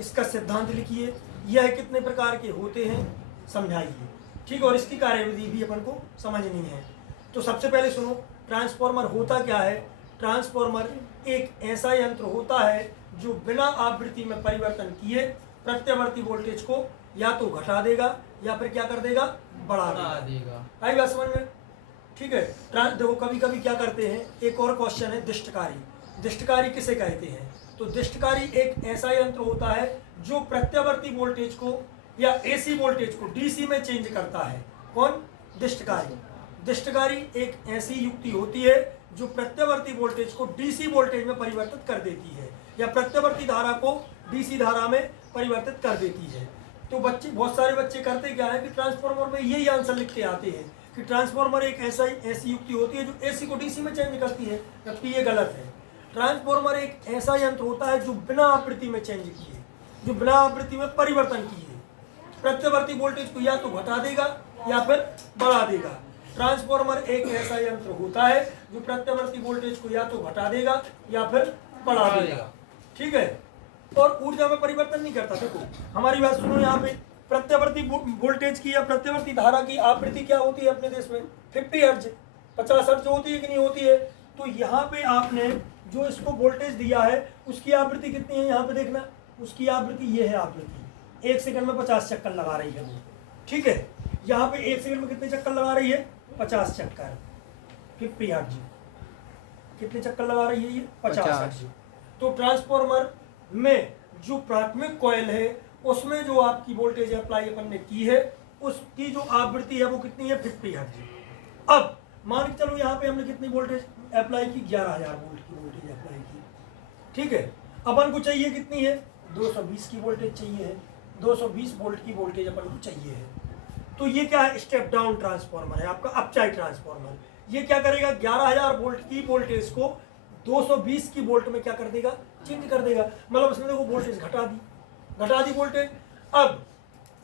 इसका सिद्धांत लिखिए, यह कितने प्रकार के होते हैं समझाइए। ठीक है, और इसकी कार्यविधि भी अपन को समझनी है। तो सबसे पहले सुनो, ट्रांसफॉर्मर होता क्या है। ट्रांसफॉर्मर एक ऐसा यंत्र होता है जो बिना आवृत्ति में परिवर्तन किए प्रत्यावर्ती वोल्टेज को या तो घटा देगा या फिर क्या कर देगा, बढ़ा देगा। आई बात समझ में। ठीक है, देखो कभी कभी क्या करते हैं, एक और क्वेश्चन है दिष्टकारी। दिष्टकारी किसे कहते हैं, तो दिष्टकारी एक ऐसा यंत्र होता है जो प्रत्यावर्ती वोल्टेज को या एसी वोल्टेज को डीसी में चेंज करता है। कौन, दिष्टकारी। दिष्टकारी एक ऐसी युक्ति होती है जो प्रत्यावर्ती वोल्टेज को डीसी वोल्टेज में परिवर्तित कर देती है या प्रत्यावर्ती धारा को डीसी धारा में परिवर्तित कर देती है। तो बच्चे, बहुत सारे बच्चे करते क्या है कि ट्रांसफार्मर में यही आंसर लिख के आते हैं कि ट्रांसफार्मर एक ऐसी युक्ति होती है जो एसी को डीसी में चेंज करती है, जबकि ये गलत है। ट्रांसफार्मर एक ऐसा यंत्र होता है जो बिना आवृत्ति में चेंज किए, जो बिना आवृत्ति में परिवर्तन किए प्रत्यावर्ती वोल्टेज को या तो घटा देगा या फिर बढ़ा देगा। ट्रांसफार्मर एक ऐसा यंत्र होता है जो प्रत्यावर्ती वोल्टेज को या तो घटा देगा या फिर बढ़ा देगा। ठीक है, और ऊर्जा में परिवर्तन नहीं करता। देखो हमारी बात सुनो, यहाँ पे प्रत्यावर्ती वोल्टेज की या प्रत्यावर्ती धारा की आवृत्ति क्या होती है अपने देश में, 50 हर्ट्ज, 50 हर्ट्ज होती है कि नहीं होती है। तो यहाँ पे आपने जो इसको वोल्टेज दिया है उसकी आवृत्ति कितनी है, यहाँ पे देखना, उसकी आवृत्ति ये है। आवृत्ति 1 सेकंड में 50 चक्कर लगा रही है वो। ठीक है, यहाँ पे 1 सेकंड में कितने चक्कर लगा रही है, 50 चक्कर, 50 हर्ट्ज। कितने चक्कर लगा रही है ये, 50 हर्ट्ज। तो ट्रांसफार्मर में जो प्राथमिक कॉइल है उसमें जो आपकी वोल्टेज अप्लाई अपन ने की है उसकी जो आवृत्ति है वो कितनी है, 50 हर्ट्ज। अब मान के चलो यहाँ पे हमने कितनी वोल्टेज अप्लाई की, 11,000 वोल्ट की वोल्टेज अप्लाई की। ठीक है, अपन को चाहिए कितनी है, 220 की वोल्टेज चाहिए है, 220 वोल्ट की वोल्टेज अपन को चाहिए है। तो ये क्या है, स्टेप डाउन ट्रांसफार्मर है आपका, अपचाइड ट्रांसफार्मर। ये क्या करेगा, 11,000 वोल्ट की वोल्टेज को 220 की वोल्ट में क्या कर देगा, चेंज कर देगा। मतलब उसने देखो वोल्टेज घटा दी वोल्टेज। अब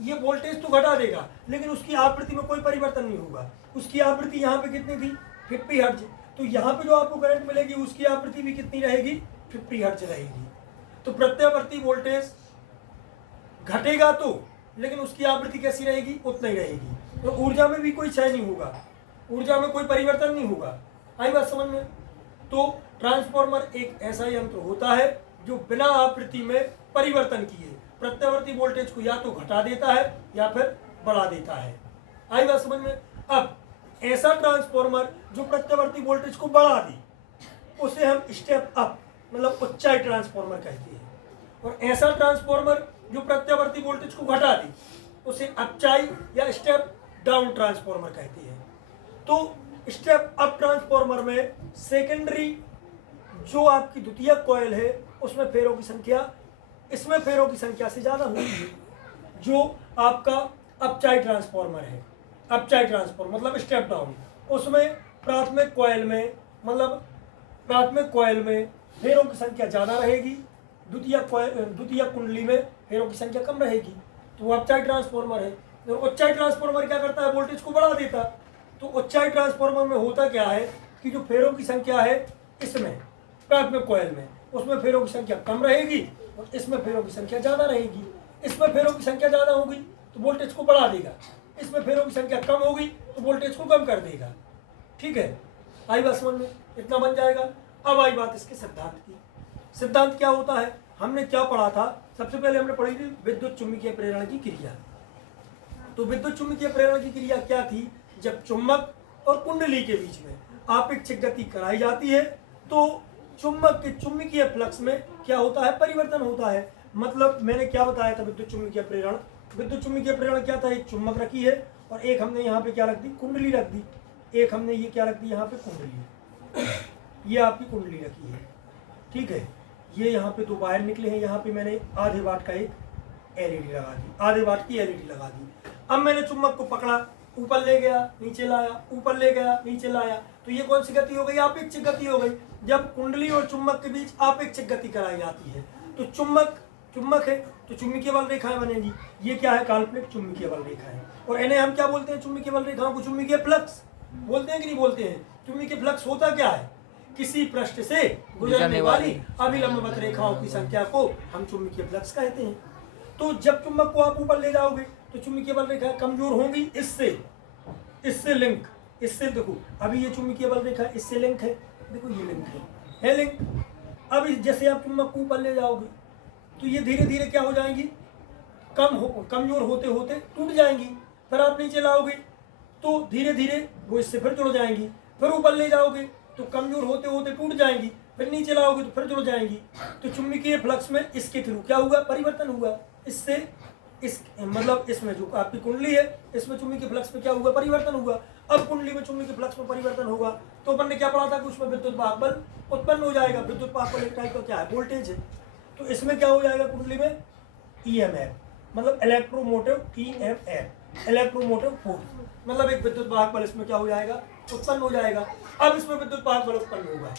ये वोल्टेज तो घटा देगा लेकिन उसकी आवृत्ति में कोई परिवर्तन नहीं होगा। उसकी आवृत्ति यहाँ पे कितनी थी, 50 हर्ट्ज। तो यहाँ पे जो आपको करंट मिलेगी उसकी आवृत्ति भी कितनी रहेगी, 50 हर्ट्ज रहेगी। तो प्रत्यावर्ती वोल्टेज घटेगा तो, लेकिन उसकी आवृत्ति कैसी रहेगी, उतना ही रहेगी। तो ऊर्जा में भी कोई क्षय नहीं होगा, ऊर्जा में कोई परिवर्तन नहीं होगा। आई बात समझ में। तो ट्रांसफार्मर एक ऐसा यंत्र होता है जो बिना आवृत्ति में परिवर्तन किए प्रत्यावर्ती वोल्टेज को या तो घटा देता है या फिर बढ़ा देता है। आई बात समझ में। अब ऐसा ट्रांसफार्मर जो प्रत्यावर्ती वोल्टेज को बढ़ा दे उसे हम स्टेप अप मतलब उच्चाई ट्रांसफार्मर कहते हैं, और ऐसा ट्रांसफार्मर जो प्रत्यावर्ती वोल्टेज को घटा दे उसे अपचाई या स्टेप डाउन ट्रांसफार्मर कहते हैं। तो स्टेप अप ट्रांसफार्मर में सेकेंडरी जो आपकी द्वितीयक कॉइल है उसमें फेरों की संख्या इसमें फेरों की संख्या से ज़्यादा होती है। जो आपका अपचाई ट्रांसफार्मर है, अपचाई ट्रांसफार्मर मतलब स्टेप डाउन, उसमें प्राथमिक कॉइल में फेरों की संख्या ज़्यादा रहेगी, द्वितीय कुंडली में फेरों की संख्या कम रहेगी। तो वो अपचाई ट्रांसफार्मर है। और उच्चाई ट्रांसफार्मर क्या करता है, वोल्टेज को बढ़ा देता। तो उच्चाई ट्रांसफार्मर में होता क्या है कि जो फेरों की संख्या है इसमें प्राथमिक कॉइल में, उसमें फेरों की संख्या कम रहेगी और इसमें फेरों की संख्या ज़्यादा रहेगी। इसमें फेरों की संख्या ज़्यादा होगी तो वोल्टेज को बढ़ा देगा, इसमें फेरों की संख्या कम होगी तो वोल्टेज को कम कर देगा। ठीक है, आई बात समझ में, इतना बन जाएगा। अब आई बात इसके सिद्धांत की। सिद्धांत क्या होता है, हमने क्या पढ़ा था, सबसे पहले हमने पढ़ी थी विद्युत चुम्बकीय प्रेरण की क्रिया। तो विद्युत चुम्बकीय प्रेरण की क्रिया क्या थी, जब चुम्बक और कुंडली के बीच में आपेक्षिक गति कराई जाती है तो चुम्बक के चुम्बकीय फ्लक्स में क्या होता है, परिवर्तन होता है। मतलब मैंने क्या बताया था, विद्युत चुम्बकीय प्रेरण। विद्युत चुम्बकीय प्रेरण क्या था, एक चुम्बक रखी है और एक हमने यहाँ पे क्या रख दी, कुंडली रख दी। एक हमने ये क्या रख दी, यहाँ पे कुंडली, ये आपकी कुंडली रखी है। ठीक है, ये यहाँ पे 2 वायर निकले हैं, यहाँ पे मैंने आधे वाट का एक एलईडी लगा दी, आधे वाट की एलईडी लगा दी। अब मैंने चुम्बक को पकड़ा, ऊपर ले गया नीचे लाया, ऊपर ले गया नीचे लाया, तो ये कौन सी गति हो गई, आपेक्षिक गति हो गई। जब कुंडली और चुम्बक के बीच आपेक्षिक गति कराई जाती है तो चुम्बक है तो चुम्बकीय बल रेखाएं बनेगी। ये क्या है, काल्पनिक चुम्बकीय बल रेखा है। और इन्हें हम क्या बोलते हैं, चुम्बकीय बल रेखाओं को चुम्बकीय फ्लक्स बोलते हैं कि नहीं बोलते हैं। चुम्बकीय फ्लक्स होता क्या है किसी पृष्ठ से गुजरने वाली अभिलंबवत रेखाओं की संख्या को हम चुंबकीय फ्लक्स कहते हैं। तो जब चुंबक को आप ऊपर ले जाओगे तो चुंबकीय बल रेखा कमजोर होंगी, इससे लिंक, इससे देखो अभी ये चुंबकीय बल रेखा इससे लिंक है, देखो ये लिंक है लिंक। अब जैसे आप चुंबक को ऊपर ले जाओगे तो ये धीरे धीरे क्या हो जाएंगी, कमजोर होते होते टूट जाएंगी। फिर आप नीचे लाओगे तो धीरे धीरे वो इससे फिर जुड़ जाएंगी। फिर ऊपर ले जाओगे तो कमजोर होते होते टूट जाएंगी। फिर नीचे लाओगे तो फिर जुड़ जाएंगी। तो चुंबकीय फ्लक्स में इसके थ्रू क्या हुआ, परिवर्तन हुआ। इससे इस मतलब इसमें जो आपकी कुंडली है इसमें चुंबकीय फ्लक्स में क्या हुआ, परिवर्तन हुआ। अब कुंडली में चुंबकीय फ्लक्स में परिवर्तन होगा तो अपन ने क्या पढ़ा था कि उसमें विद्युत वाहक बल उत्पन्न हो जाएगा। विद्युत वाहक बल एक टाइप का क्या है, वोल्टेज है। तो इसमें क्या हो जाएगा, कुंडली में ईएमएफ मतलब इलेक्ट्रोमोटिव ईएमएफ, इलेक्ट्रोमोटिव फोर्स मतलब एक विद्युत वाहक बल इसमें क्या हो जाएगा, उत्पन्न हो जाएगा। अब इसमें विद्युत वाहक बल उत्पन्न होगा।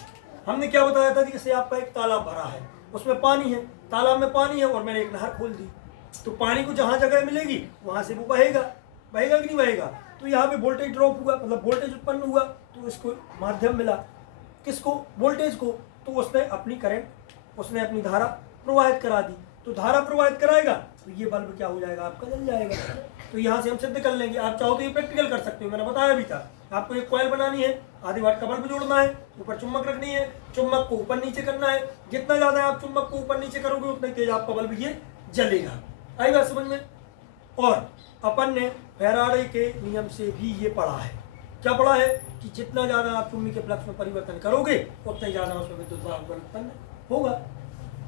हमने क्या बताया था कि जैसे आपका एक तालाब भरा है, उसमें पानी है, तालाब में पानी है और मैंने एक नहर खोल दी, तो पानी को जहाँ जगह मिलेगी वहाँ से वो बहेगा कि नहीं बहेगा। तो यहाँ पे वोल्टेज ड्रॉप हुआ मतलब वोल्टेज उत्पन्न हुआ, तो इसको माध्यम मिला, किसको, वोल्टेज को। तो उसने अपनी करंट, उसने अपनी धारा प्रवाहित करा दी। तो धारा प्रवाहित कराएगा तो ये बल्ब क्या हो जाएगा, आपका जल जाएगा। तो यहाँ से हम सिद्ध कर लेंगे। आप चाहो तो ये प्रैक्टिकल कर सकते हो, मैंने बताया भी था। आपको एक कॉइल बनानी है, आधी वाट का बल्ब जोड़ना है, ऊपर चुम्बक रखनी है, चुम्बक को ऊपर नीचे करना है। जितना ज़्यादा आप चुम्बक को ऊपर नीचे करोगे उतना तेज आपका बल्ब ये जलेगा। आई बात समझ में। और अपन ने फैराडे के नियम से भी ये पढ़ा है, क्या पढ़ा है कि जितना ज़्यादा आप चुंबकीय फ्लक्स में परिवर्तन करोगे उतना ही ज़्यादा उसमें विद्युत वाहक बल उत्पन्न होगा।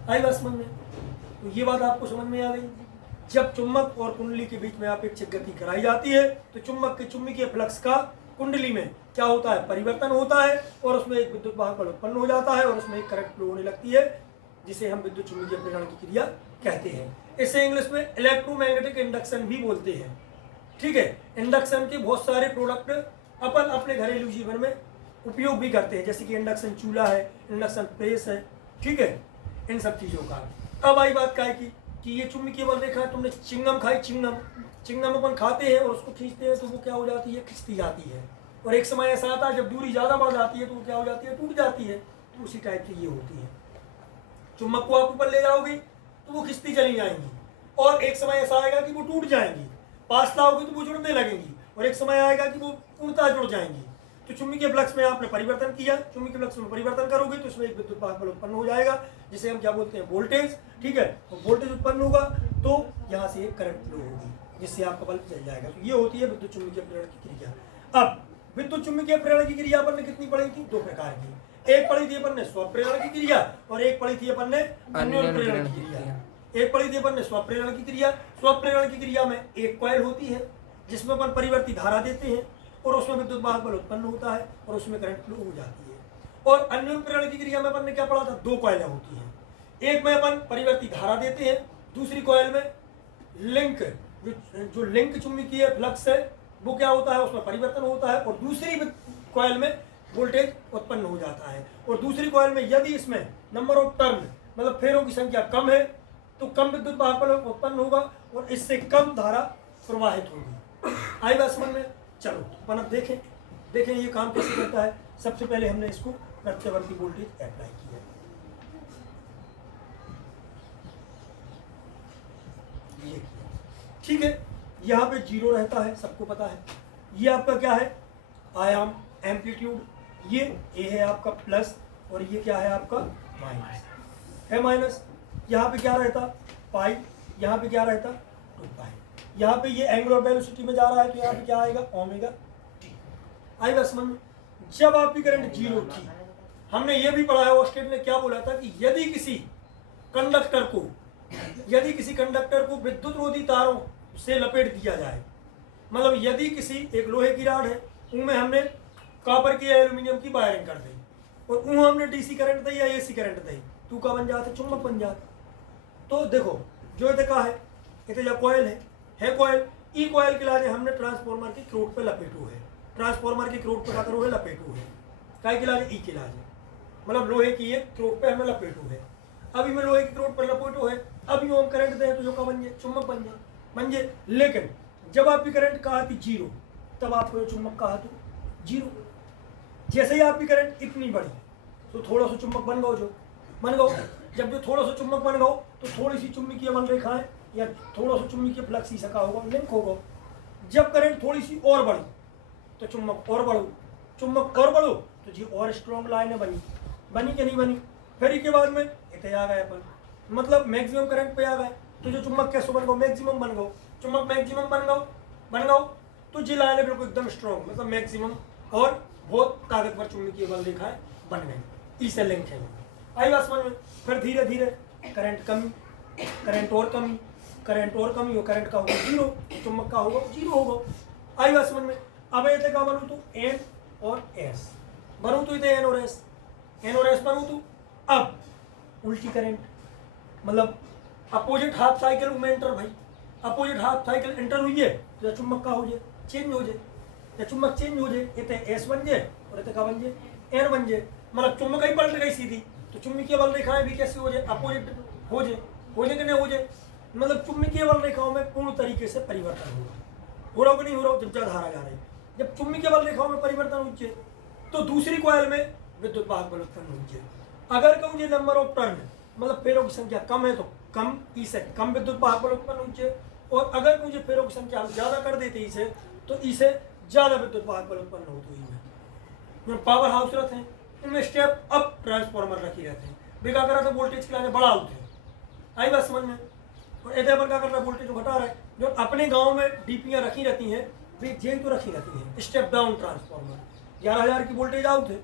आई बात समझ में। तो ये बात आपको समझ में आ गई। जब चुंबक और कुंडली के बीच में अपेक्षित गति कराई जाती है तो चुंबक के चुंबकीय फ्लक्स का कुंडली में क्या होता है, परिवर्तन होता है और उसमें एक विद्युत वाहक बल उत्पन्न हो जाता है और उसमें एक करंट फ्लो होने लगती है, जिसे हम विद्युत चुंबकीय प्रेरण की क्रिया कहते हैं। इसे इंग्लिश में इलेक्ट्रोमैग्नेटिक इंडक्शन भी बोलते हैं। ठीक है, इंडक्शन के बहुत सारे प्रोडक्ट अपन अपने घरेलू जीवन में उपयोग भी करते हैं, जैसे कि इंडक्शन चूल्हा है, इंडक्शन प्रेस है। ठीक है, इन सब चीज़ों का। अब आई बात क्या है कि ये चुंबकीय बल रेखा, तुमने चिंगम खाई, चिंगम अपन खाते हैं और उसको खींचते हैं तो वो क्या हो जाती है, खिंचती जाती है। और एक समय ऐसा आता है जब दूरी ज़्यादा बढ़ जाती है तो वो क्या हो जाती है, टूट जाती है। तो उसी टाइप से ये होती है। चुम्बक को आप ऊपर ले जाओगे तो वो खिंचती चली जाएंगी और एक समय ऐसा आएगा कि वो टूट जाएंगी। पास लाओगे तो वो जुड़ने लगेंगी और एक समय आएगा कि वो पूर्णतः जुड़ जाएंगी। तो चुंबकीय फ्लक्स में आपने परिवर्तन किया, चुंबकीय फ्लक्स में परिवर्तन करोगे तो इसमें एक विद्युत वाहक बल उत्पन्न हो जाएगा, जिसे हम क्या बोलते हैं, वोल्टेज। ठीक है, तो वोल्टेज उत्पन्न होगा तो यहाँ से एक करंट फ्लो होगी जिससे आपका बल्ब जल जाएगा। तो ये होती है विद्युत चुंबकीय प्रेरण की क्रिया। अब विद्युत चुंबकीय प्रेरण की क्रिया अपन ने कितनी पढ़ी थी, दो प्रकार की। एक पढ़ी थी अपन ने स्वप्रेरण की क्रिया और एक पढ़ी थी अपन ने अन्योन्य प्रेरण की क्रिया। एक पढ़ी थी अपन ने स्वप्रेरण की क्रिया। स्वप्रेरण की क्रिया में एक कॉइल होती है जिसमें अपन परिवर्ती धारा देते हैं और उसमें विद्युत वाहक बल उत्पन्न होता है और उसमें करंट फ्लो हो जाती है। और अन्योन्य प्रेरण की क्रिया में अपन ने क्या पढ़ा था, दो कॉइलें होती हैं। एक में अपन परिवर्ती धारा देते हैं, दूसरी कॉइल में लिंक, जो लिंक चुंबकीय फ्लक्स है वो क्या होता है, उसमें परिवर्तन होता है और दूसरी कॉइल में वोल्टेज उत्पन्न हो जाता है। और दूसरी कॉइल में यदि इसमें नंबर ऑफ टर्न मतलब फेरों की संख्या कम है तो कम विद्युत वाहक बल उत्पन्न होगा और इससे कम धारा प्रवाहित होगी। आई बात समझ में। चलो अपन अब देखें ये काम कैसे करता है। सबसे पहले हमने इसको प्रत्यावर्ती वोल्टेज अप्लाई किया। ये ठीक है, यहाँ पे जीरो रहता है, सबको पता है। ये आपका क्या है, आयाम, एम्पलीट्यूड। ये ए है आपका प्लस और ये क्या है आपका माइनस है, माइनस। यहाँ पे क्या रहता, पाई, यहाँ पे क्या रहता, 2 पाई। यहाँ पे ये एंगुलर वेलोसिटी में जा रहा है तो यहाँ पे क्या आएगा, ओमेगा टी। आई बस समझ में। जब आपकी करंट जीरो थी, हमने ये भी पढ़ा है, ऑस्टेड ने क्या बोला था कि यदि किसी कंडक्टर को विद्युत रोधी तारों से लपेट दिया जाए, मतलब यदि किसी एक लोहे की राड है उनमें हमने कॉपर की या एल्यूमिनियम की वायरिंग कर दी और उन हमने डीसी करंट दी या एसी करंट दी, तो क्या बन जाते, चुंबक बन जाते। तो देखो जो इतने का है, इतने जो कॉयल है कॉयल, ई कॉयल के लाजे हमने ट्रांसफार्मर के क्रोट पे लपेटू है, ट्रांसफार्मर के क्रोट पे क्या करो है, लपेटू है। काय के लाजे, ई के लाजे, मतलब लोहे की एक क्रोट पे हमें लपेटू है। अभी मैं लोहे की क्रोट पर लपेटू है, अभी हम करंट दें तो जो का बन जाए, चुंबक बन जाए। लेकिन जब आपकी करंट कहा थी जीरो, तब आपको जो चुंबक कहा तो जीरो। जैसे ही आपकी करंट इतनी बढ़ी, तो थोड़ा सा चुंबक बन गो, जो बन गो। जब जो थोड़ा सा चुंबक बन गो तो थोड़ी सी चुंबकीय बल रेखाएं या थोड़ा सा चुंबकीय फ्लक्स ही सका होगा, लिंक होगा। जब करंट थोड़ी सी और बढ़ी तो चुंबक और बढ़ो, चुंबक और बढ़ो तो जी और स्ट्रॉन्ग लाइनें बनी, बनी कि नहीं बनी। फिर इसके बाद में इतने आ गए अपन, मतलब मैक्सिमम करंट पे आ गए, तो जो चुंबक कैसे बन गो, मैक्सिमम बन गो, चुंबक मैक्सिमम बन गो तो जी लाइनें बिल्कुल एकदम स्ट्रॉन्ग, मतलब मैक्सिमम और बहुत ताकतवर चुंबकीय बल रेखाएं बन गई, इसे लिंक है। आई बात समझ में। फिर धीरे धीरे करंट कमी, करंट और कमी, करंट और कमी हो, करंट का होगा जीरो, चुंबक का होगा जीरो होगा। आई बात समझ में। अब ये का बनू तो एन और एस बनू, तो इतने एन और एस, एन और एस बनू तो अब उल्टी करंट, मतलब अपोजिट हाफ साइकिल में एंटर, भाई अपोजिट हाफ साइकिल एंटर हुई है तो या चुंबक का हो जाए चेंज हो जाए, या चुंबक चेंज हो जाए, इतने एस बन जाए और इतने का बन जाए एन बन जाए, मतलब चुंबक ही पलट गई सीधी, तो चुंबकीय बल रेखाएं भी कैसे हो जाए, अपोजिट हो जाए कि नहीं हो जाए, मतलब चुंबकीय बल रेखाओं में पूर्ण तरीके से परिवर्तन होगा। हो रहा कि नहीं हो रहा, जब ज्यादा धारा जा रही, जब चुंबकीय बल रेखाओं में परिवर्तन हो जाए तो दूसरी कॉइल में विद्युत वाहक बल उत्पन्न हो जाए। अगर कहूँ ये नंबर ऑफ टर्न, मतलब फेरों की संख्या कम है तो कम, इसे कम विद्युत वाहक बल उत्पन्न हो जाए, और अगर मुझे फेरों की संख्या हम ज्यादा कर देते इसे तो इसे ज्यादा विद्युत वाहक बल उत्पन्न होती है। पावर हाउस रहते हैं इनमें स्टेप अप ट्रांसफॉर्मर रखे रहते हैं, वे क्या कर रहा था वोल्टेज की लाइनें बढ़ा होते हैं। आई बात समझ में। और ऐसे पर क्या कर रहा है, वोल्टेज को घटा रहा है। जो अपने गांव में डीपीयां रखी रहती हैं वे जेल तो रखी रहती हैं, स्टेप डाउन ट्रांसफॉर्मर 11,000 की वोल्टेज आउट है,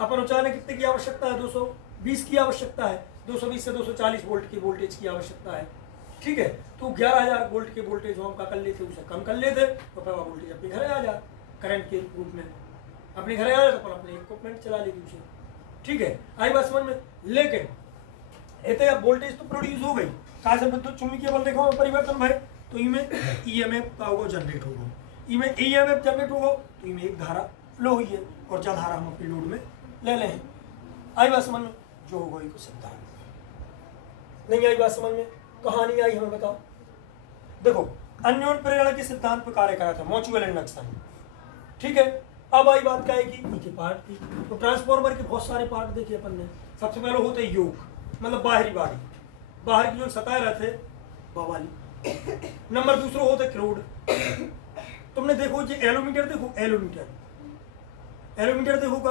अपन उचाने कितने की आवश्यकता है, 220 की आवश्यकता है, 220 से 240 वोल्ट की वोल्टेज की आवश्यकता है, ठीक है। तो 11,000 वोल्ट के वोल्टेज हम का कर लेते उसे कम कर लेते तो फिर वोल्टेज अपने घर आ जा, करंट के रूप में अपने घर आ जाए तो अपन अपने इक्विपमेंट चला लेगी उसे, ठीक है। आई बात समझ में। लेकिन ऐसे अब वोल्टेज तो प्रोड्यूस हो गई, कहा से तो चुंबकीय बल देखो परिवर्तन भाई, तो इनमें ईएमएफ का होगा जनरेट होगा, इनमें ईएमएफ जनरेट होगा तो इनमें एक धारा फ्लो हुई है और क्या धारा हम अपने लोड में ले लें। आई बात समझ में। जो होगा एक सिद्धांत। नहीं आई बात समझ में, कहानी आई हमें बताओ। देखो अन्योन्य प्रेरणा के सिद्धांत पर कार्य करा था, म्यूचुअल इंडक्शन, ठीक है। अब आई बात क्या है कि इनके पार्ट की, तो ट्रांसफॉर्मर के बहुत सारे पार्ट देखे अपन ने। सबसे पहले होते हैं योग, मतलब बाहरी बॉडी, बाहर की जो सतह रहते बावाली। नंबर दूसरा होता है क्रोड। तुमने देखो जो एलोमीटर देखो, एलोमीटर देखो का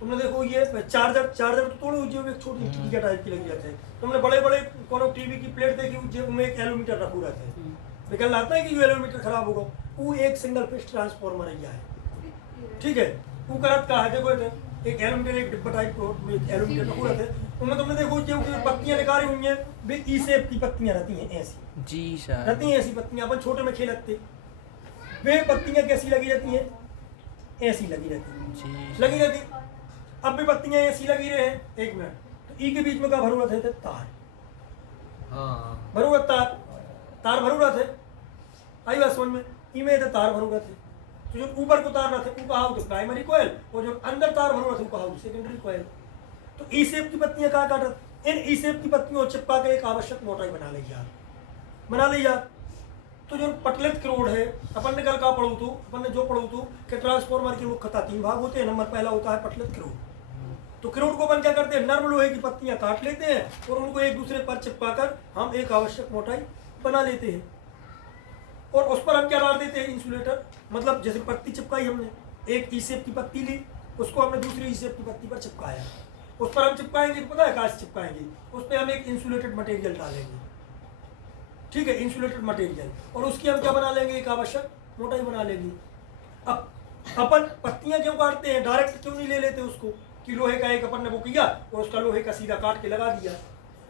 तुमने देखो ये चार्जर तो थोड़ी जो एक छोटी टीका टाइप की लगी रहती है। तुमने बड़े बड़े कोनो टीवी की प्लेट देखी जिसमें एक एलोमीटर रखू रहते हैं, लेकिन लगता है कि जो एलोमीटर खराब होगा वो एक सिंगल फेज ट्रांसफॉर्मर है, ठीक है। वो करत का है, देखो एक एलोमीटर एक डिब्बा टाइप को एलोमीटर रखू रहते हैं, उनमें तुमने देखो जो पत्तियां निकाली हुई हैं वे ई शेप की पत्तियां रहती हैं, ऐसी जी सर रहती हैं, ऐसी पत्तियां अपन छोटे में खेलते, वे पत्तियां कैसी लगी रहती हैं, ऐसी लगी रहती हैं, लगी रहती। अब भी पत्तियां ऐसी लगी रहे हैं, एक मिनट, तो ई के बीच में क्या भरूरत है, तार, हाँ भरूरत, तार भरूरत है। आई बात समझ में। ई में तार भरूरत है, तो जो ऊपर को तार रहते हैं वो कहा तो प्राइमरी कॉइल, और जो अंदर तार भरूरत है वो कहा सेकेंडरी कॉइल। तो ई शेप की पत्तियां कहाँ काटत, इन ई शेप की पत्तियों को चिपका के एक आवश्यक मोटाई बना ली यार। तो जो पटलित क्रोड है, अपन ने कल का पढ़ू तो अपन ने जो पढ़ू तो कि ट्रांसफॉर्मर के मुख्यतः 3 भाग होते हैं। नंबर पहला होता है पटलित क्रोड। तो क्रोड को अपन क्या करते हैं, नर्म लोहे की पत्तियां काट लेते हैं और उनको एक दूसरे पर चिपकाकर हम एक आवश्यक मोटाई बना लेते हैं, और उस पर हम क्या डाल देते हैं, इंसुलेटर। मतलब जैसे पत्ती चिपकाई हमने, एक ई शेप की पत्ती ली, उसको हमने दूसरी ई शेप की पत्ती पर चिपकाया, उस पर हम चिपकाएंगे, पता है कहाँ से चिपकाएंगे, उस पर हम एक इंसुलेटेड मटेरियल डालेंगे, ठीक है, इंसुलेटेड मटेरियल, और उसकी हम क्या बना लेंगे, एक आवश्यक मोटाई बना लेंगे। अब अपन पत्तियां क्यों काटते हैं, डायरेक्ट क्यों नहीं ले लेते उसको कि लोहे का एक अपन ने वो किया और उसका लोहे का सीधा काट के लगा दिया,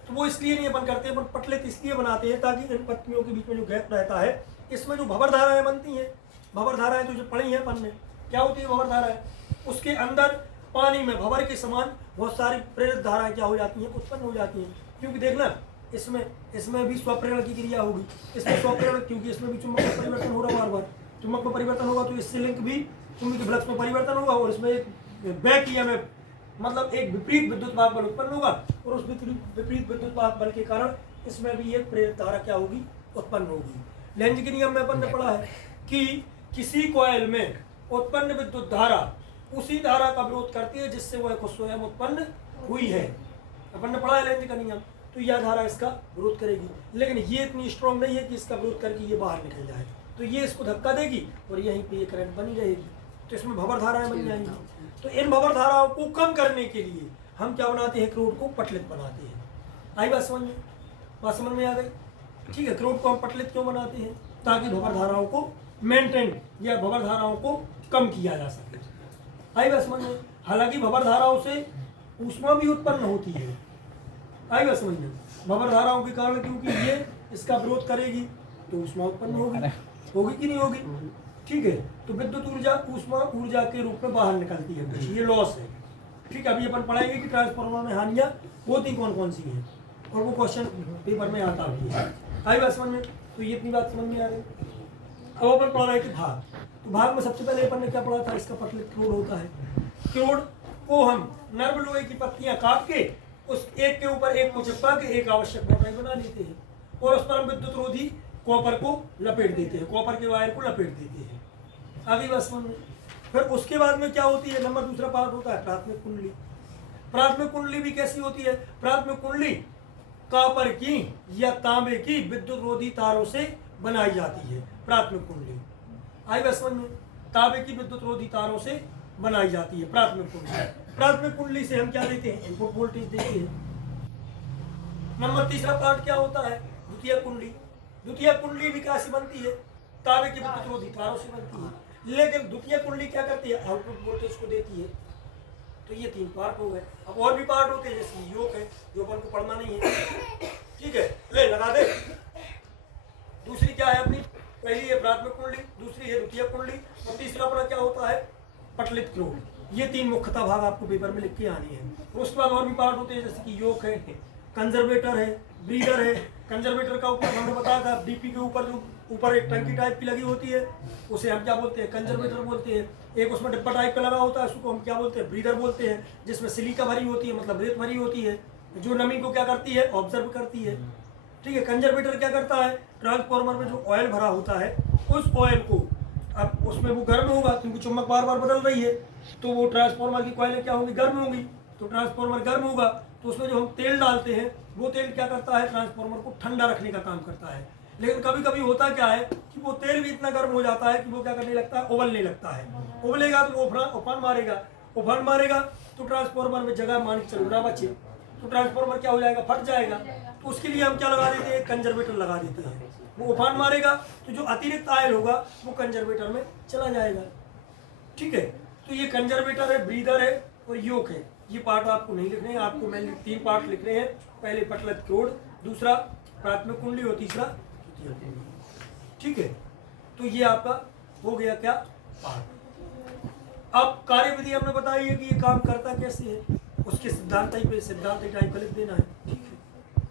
तो वो इसलिए नहीं अपन करते, अपन पटलेट इसलिए बनाते हैं ताकि इन पत्तियों के बीच में जो गैप रहता है, इसमें जो भंवर धाराएं बनती हैं, भंवर धाराएं तो जो पड़ी हैं अपन ने, क्या होती है भंवर धाराएं, उसके अंदर पानी में भंवर के समान बहुत सारी प्रेरित धाराएं क्या हो जाती हैं, उत्पन्न हो जाती हैं। क्योंकि देखना इसमें भी स्वप्रेरण की क्रिया होगी, इसमें स्वप्रेरण, क्योंकि इसमें भी चुंबक में परिवर्तन हो रहा है, बार बार चुंबक में परिवर्तन होगा तो इससे लिंक भी चुंबकीय फ्लक्स में परिवर्तन होगा, और इसमें एक बैक ईएमएफ, मतलब एक विपरीत विद्युत वाहक बल उत्पन्न होगा, और उस विपरीत विद्युत वाहक बल के कारण इसमें भी एक प्रेरित धारा क्या होगी, उत्पन्न होगी। लेंज के नियम में अपन ने पढ़ा है कि किसी कॉइल में उत्पन्न विद्युत धारा उसी धारा का विरोध करती है जिससे वह को स्वयं उत्पन्न हुई है। अपन ने पढ़ा है लेंज का नियम, तो यह धारा इसका विरोध करेगी, लेकिन ये इतनी स्ट्रॉन्ग नहीं है कि इसका विरोध करके ये बाहर निकल जाए, तो ये इसको धक्का देगी और यहीं पे ये करंट बनी रहेगी, तो इसमें भंवर धाराएं बन जाएंगी। तो इन भंवर धाराओं को कम करने के लिए हम क्या बनाते हैं, क्रोड को पटलित बनाते हैं। आई बात समझ में? बात समझ में आ गई? ठीक है, क्रोड को हम पटलित क्यों बनाते हैं, ताकि भंवर धाराओं को मेंटेन या भंवर धाराओं को कम किया जा सके। आई बात समझ में? हालांकि भंवर धाराओं से ऊष्मा भी उत्पन्न होती है। आई बात समझ में? भंवर धाराओं के कारण, क्योंकि ये इसका विरोध करेगी तो ऊष्मा उत्पन्न होगी कि नहीं होगी? ठीक है, तो विद्युत ऊर्जा ऊष्मा ऊर्जा के रूप में बाहर निकलती है, कुछ ये लॉस है। ठीक है, अभी अपन पढ़ाएंगे कि ट्रांसफार्मर में हानियां होती कौन कौन सी हैं, और वो क्वेश्चन पेपर में आता भी है। आई बात समझ में? तो ये इतनी बात समझ में आ गई। अब अपन पढ़ रहे हैं कि भाग, तो भाग में सबसे पहले अपन ने क्या पढ़ा था, इसका पटलित क्रोड होता है। क्रोड को हम नर्म लोहे की पत्तियां काट के उस एक के ऊपर एक को चिपका के एक आवश्यक मोटाई बना लेते हैं, और उस पर हम विद्युत रोधी कॉपर को लपेट देते हैं, कॉपर के वायर को लपेट देते हैं। आगे बात समझ में? फिर उसके बाद में क्या होती है, नंबर दूसरा पार्ट होता है प्राथमिक कुंडली। प्राथमिक कुंडली भी कैसी होती है? प्राथमिक कुंडली कॉपर की या तांबे की विद्युत रोधी तारों से बनाई जाती है। प्राथमिक कुंडली आई बात समझ में? तांबे की विद्युत रोधी तारों से बनाई जाती है प्राथमिक कुंडली। प्राथमिक कुंडली से हम क्या देते हैं, इनपुट वोल्टेज देते हैं। नंबर तीसरा पार्ट क्या होता है, द्वितीय कुंडली। द्वितीय कुंडली भी कैसी बनती है, तांबे की विद्युत रोधी तारों से बनती है, लेकिन द्वितीय कुंडली क्या करती है, आउटपुट वोल्टेज को देती है। तो ये तीन पार्ट हो गए। अब और भी पार्ट होते हैं, जैसे योग है जो अपन को पढ़ना नहीं है। ठीक है, ले लगा दे। दूसरी क्या है अपनी, पहली है प्राथमिक कुंडली, दूसरी है द्वितीय कुंडली, और तीसरा अपना क्या होता है, पटलित क्रोड। ये तीन मुख्यतः भाग आपको पेपर में लिख के आने हैं। उसके बाद और भी पार्ट होते हैं, जैसे कि योग है, कंजर्वेटर है, ब्रीदर है। कंजर्वेटर का उपयोग हमने बताया था, डीपी के ऊपर जो ऊपर एक टंकी टाइप की लगी होती है उसे हम क्या बोलते हैं, कंजर्वेटर बोलते हैं। एक उसमें डिब्बा टाइप का लगा होता है, उसको हम क्या बोलते हैं, ब्रीदर बोलते हैं, जिसमें सिलिका भरी होती है, मतलब रेत भरी होती है, जो नमी को क्या करती है, ऑब्जर्व करती है। ठीक है, कंजर्वेटर क्या करता है, ट्रांसफार्मर में जो ऑयल भरा होता है उस ऑयल को, अब उसमें वो गर्म होगा क्योंकि चुम्बक बार बार बदल रही है, तो वो ट्रांसफार्मर की कॉइलें क्या होंगी, गर्म होंगी। तो ट्रांसफार्मर गर्म होगा तो उसमें जो हम तेल डालते हैं वो तेल क्या करता है, ट्रांसफार्मर को ठंडा रखने का काम करता है। लेकिन कभी कभी होता क्या है कि वो तेल भी इतना गर्म हो जाता है कि वो क्या करने लगता है, उबलने लगता है। उबलेगा तो वो उफान मारेगा तो ट्रांसफार्मर में जगह मान के चलो ना बचे, तो ट्रांसफार्मर क्या हो जाएगा, फट जाएगा। तो उसके लिए हम क्या लगा देते हैं, कंजर्वेटर लगा देते हैं। वो उफान मारेगा तो जो अतिरिक्त आयल होगा वो कंजर्वेटर में चला जाएगा। ठीक है, तो ये कंजर्वेटर है, ब्रीदर है और योक है। ये पार्ट आपको नहीं लिखने हैं, आपको मैंने तीन पार्ट लिखने हैं। पहले पटलित क्रोड, दूसरा प्राथमिक कुंडली और तीसरा द्वितीय कुंडली। ठीक है, तो ये आपका हो गया क्या, पार्ट। अब कार्यविधि हमने बताई है कि ये काम करता कैसे है, उसके सिद्धांत टाइप का लिख देना है।